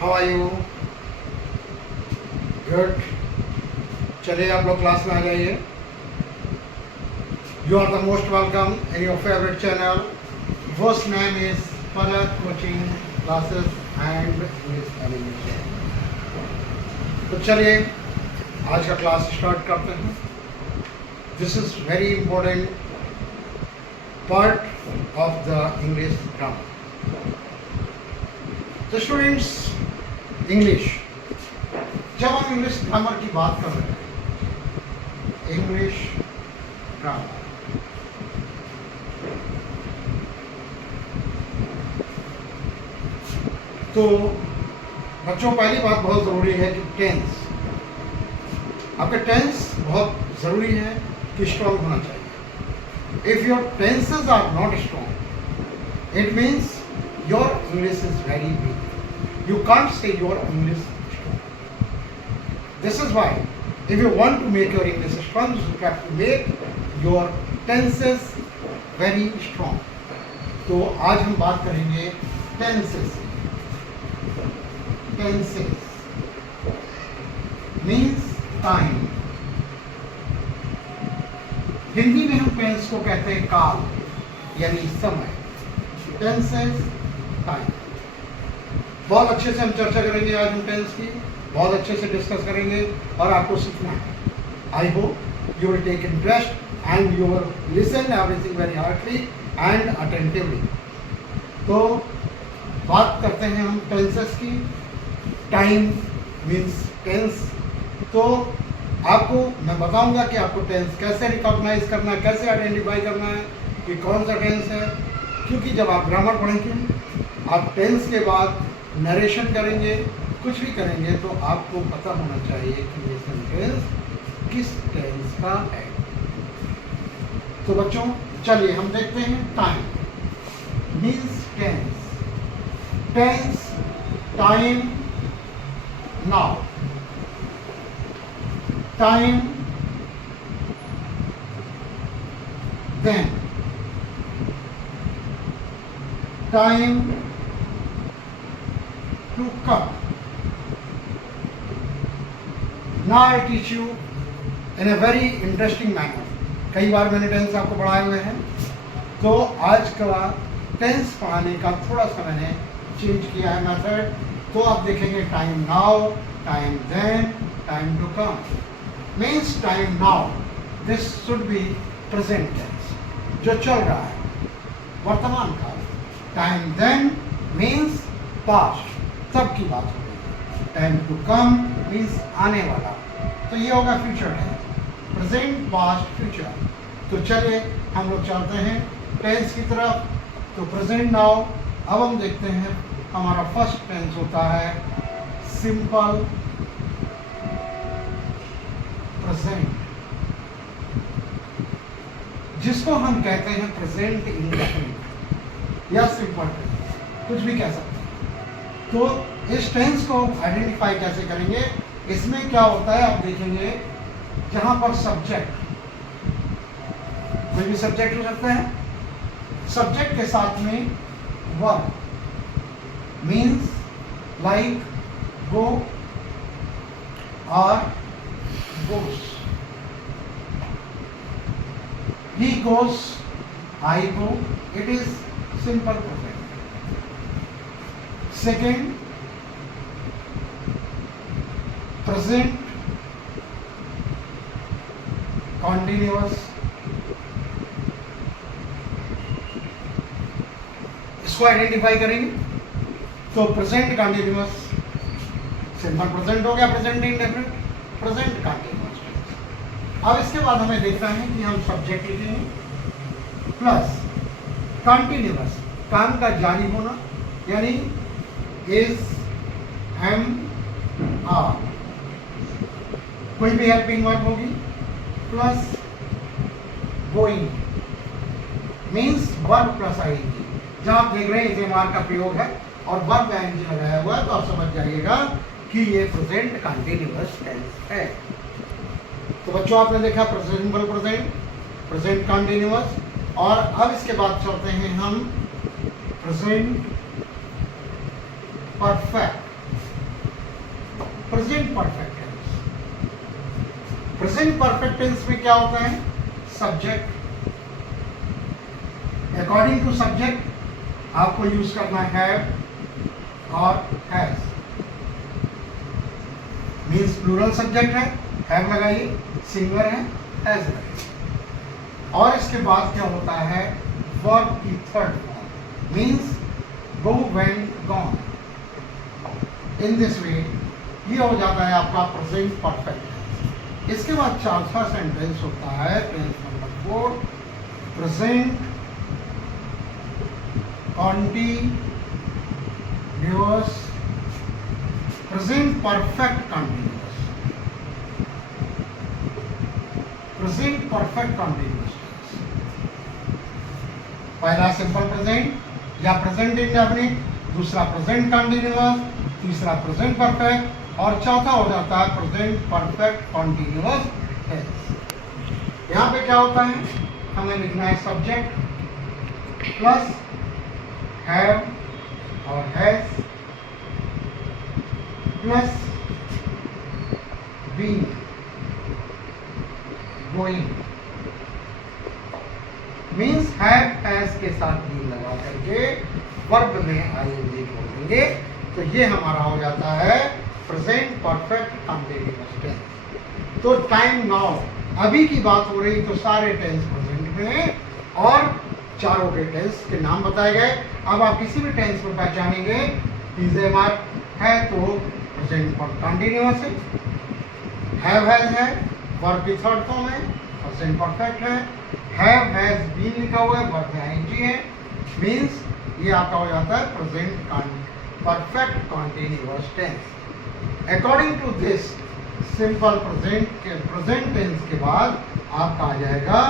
How are you? Good. चलिए आप लोग क्लास में आ जाइए. You are the most welcome in your favourite channel. First name is Palak coaching classes and English animation. तो चलिए आज का क्लास स्टार्ट करते हैं. This is very important part of the English grammar. तो स्टूडेंट्स, इंग्लिश, जब हम इंग्लिश ग्रामर की बात कर रहे हैं, इंग्लिश ग्रामर, तो बच्चों पहली बात बहुत ज़रूरी है कि टेंस, आपका टेंस बहुत ज़रूरी है कि स्ट्रॉन्ग होना चाहिए. If your tenses are not strong, it means your English is very weak. You can't say your English strong. This is why if you want to make your English strong, you have to make your tenses very strong. तो आज हम बात करेंगे tenses. Tenses means time. Hindi में हम tense को कहते हैं काल यानी समय. Tenses time. बहुत अच्छे से हम चर्चा करेंगे आज हम टेंस की, बहुत अच्छे से डिस्कस करेंगे और आपको सीखना है. I hope you will take interest and you will listen everything very hardly and attentively. तो बात करते हैं हम टेंसेस की. Time means tense. तो आपको मैं बताऊंगा कि आपको टेंस कैसे रिकॉग्नाइज करना है, कैसे आइडेंटिफाई करना है कि कौन सा टेंस है. क्योंकि जब आप ग्रामर पढ़ेंगे, आप टेंस के बाद नरेशन करेंगे, कुछ भी करेंगे, तो आपको पता होना चाहिए कि ये सेंटेंस किस टेंस का है. तो बच्चों चलिए हम देखते हैं. Time means tense. Tense, time, now. Time, then. Time to come. Now I teach you in a very interesting manner. कई बार मैंने टेंस आपको पढ़ाए हुए हैं, तो आज का टेंस पढ़ाने का थोड़ा सा मैंने चेंज किया है मेथड. तो आप देखेंगे time now, time then, time to come. Means time now, this should be present tense, जो चल रहा है, वर्तमान काल. टाइम देन मीन्स पास्ट, तब की बात हो रही. टाइम टू कम मीन्स आने वाला, तो ये होगा future tense. Present, past, future. तो चलिए हम लोग चलते हैं टेंस की तरफ. तो प्रेजेंट नाउ. अब हम देखते हैं हमारा फर्स्ट टेंस होता है सिंपल प्रेजेंट, जिसको हम कहते हैं प्रेजेंट इंडेफिनिट या सिंपल टेंस, कुछ भी कह सकते हैं. तो इस टेंस को आइडेंटिफाई कैसे करेंगे? इसमें क्या होता है आप देखेंगे, जहां पर सब्जेक्ट, कोई भी सब्जेक्ट हो सकता है, सब्जेक्ट के साथ में वर्ब, मीन्स लाइक गो और goes. He goes, I go, it is simple present. Second, present continuous. इसको आइडेंटिफाई करेंगे तो प्रेजेंट कंटिन्यूअस, सिंपल प्रेजेंट हो गया, प्रेजेंट इंडेफिनिट, प्रेजेंट कंटिन्यूअस. अब इसके बाद हमें देखना है कि हम सब्जेक्ट लिखेंगे प्लस कंटिन्यूअस, काम का जारी होना, यानी इज, एम, आर, कोई भी हेल्पिंग वर्ब होगी, plus going, means verb plus ING. जहां आप देख रहे हैं इस एमआर का प्रयोग है और वर्ब आईएनजी लगाया हुआ है, तो आप समझ जाइएगा कि ये प्रेजेंट कंटिन्यूअस टेंस है. तो बच्चों आपने देखा सिंपल प्रेजेंट, प्रेजेंट कंटिन्यूअस. और अब इसके बाद चलते हैं हम present perfect. Present perfect tense. Present perfect tense में क्या होता है? सब्जेक्ट, अकॉर्डिंग टू सब्जेक्ट आपको यूज करना है और हैज। मीन्स प्लूरल सब्जेक्ट है, हैव लगाइए, सिंगुलर है, हैज लगाइए। और इसके बाद क्या होता है? वर्ब की third form, means go, went, gone. In this way ये हो जाता है आपका प्रेजेंट परफेक्ट। इसके बाद चौथा सेंटेंस होता है tense number 4, present continuous, present perfect continuous, present perfect continuous. पहला सिंपल प्रेजेंट या प्रेजेंट इंडेफिनिट, दूसरा प्रेजेंट कॉन्टिन्यूअस, तीसरा प्रेजेंट परफेक्ट और चौथा हो जाता है प्रेजेंट परफेक्ट कॉन्टिन्यूअस टेंस। यहाँ पे क्या होता है? हमें लिखना है सब्जेक्ट प्लस हैव और has plus being, going. Means have has के साथ बीइंग लगा करके वर्ब में आईएनजी जोड़ देंगे, तो ये हमारा हो जाता है प्रेजेंट परफेक्ट कंटीन्यूअस टेंस। तो टाइम नाउ, अभी की बात हो रही, तो सारे टेंस प्रेजेंट में और चारों के टेंस के नाम बताए गए। अब आप किसी भी टेंस में पहचानेंगे पीजे मार्क है तो प्रेजेंट कंटीन्यूअस है, हैव हैज है, वर्ब की थर्ड फॉर्म है, प्रेजेंट परफेक्ट है, हैव हैज बीन लिखा हुआ है, वर्ब में आईएनजी है। मीन्स ये आपका हो जाता है present perfect continuous tense. According to this simple present tense के बाद आपका आ जाएगा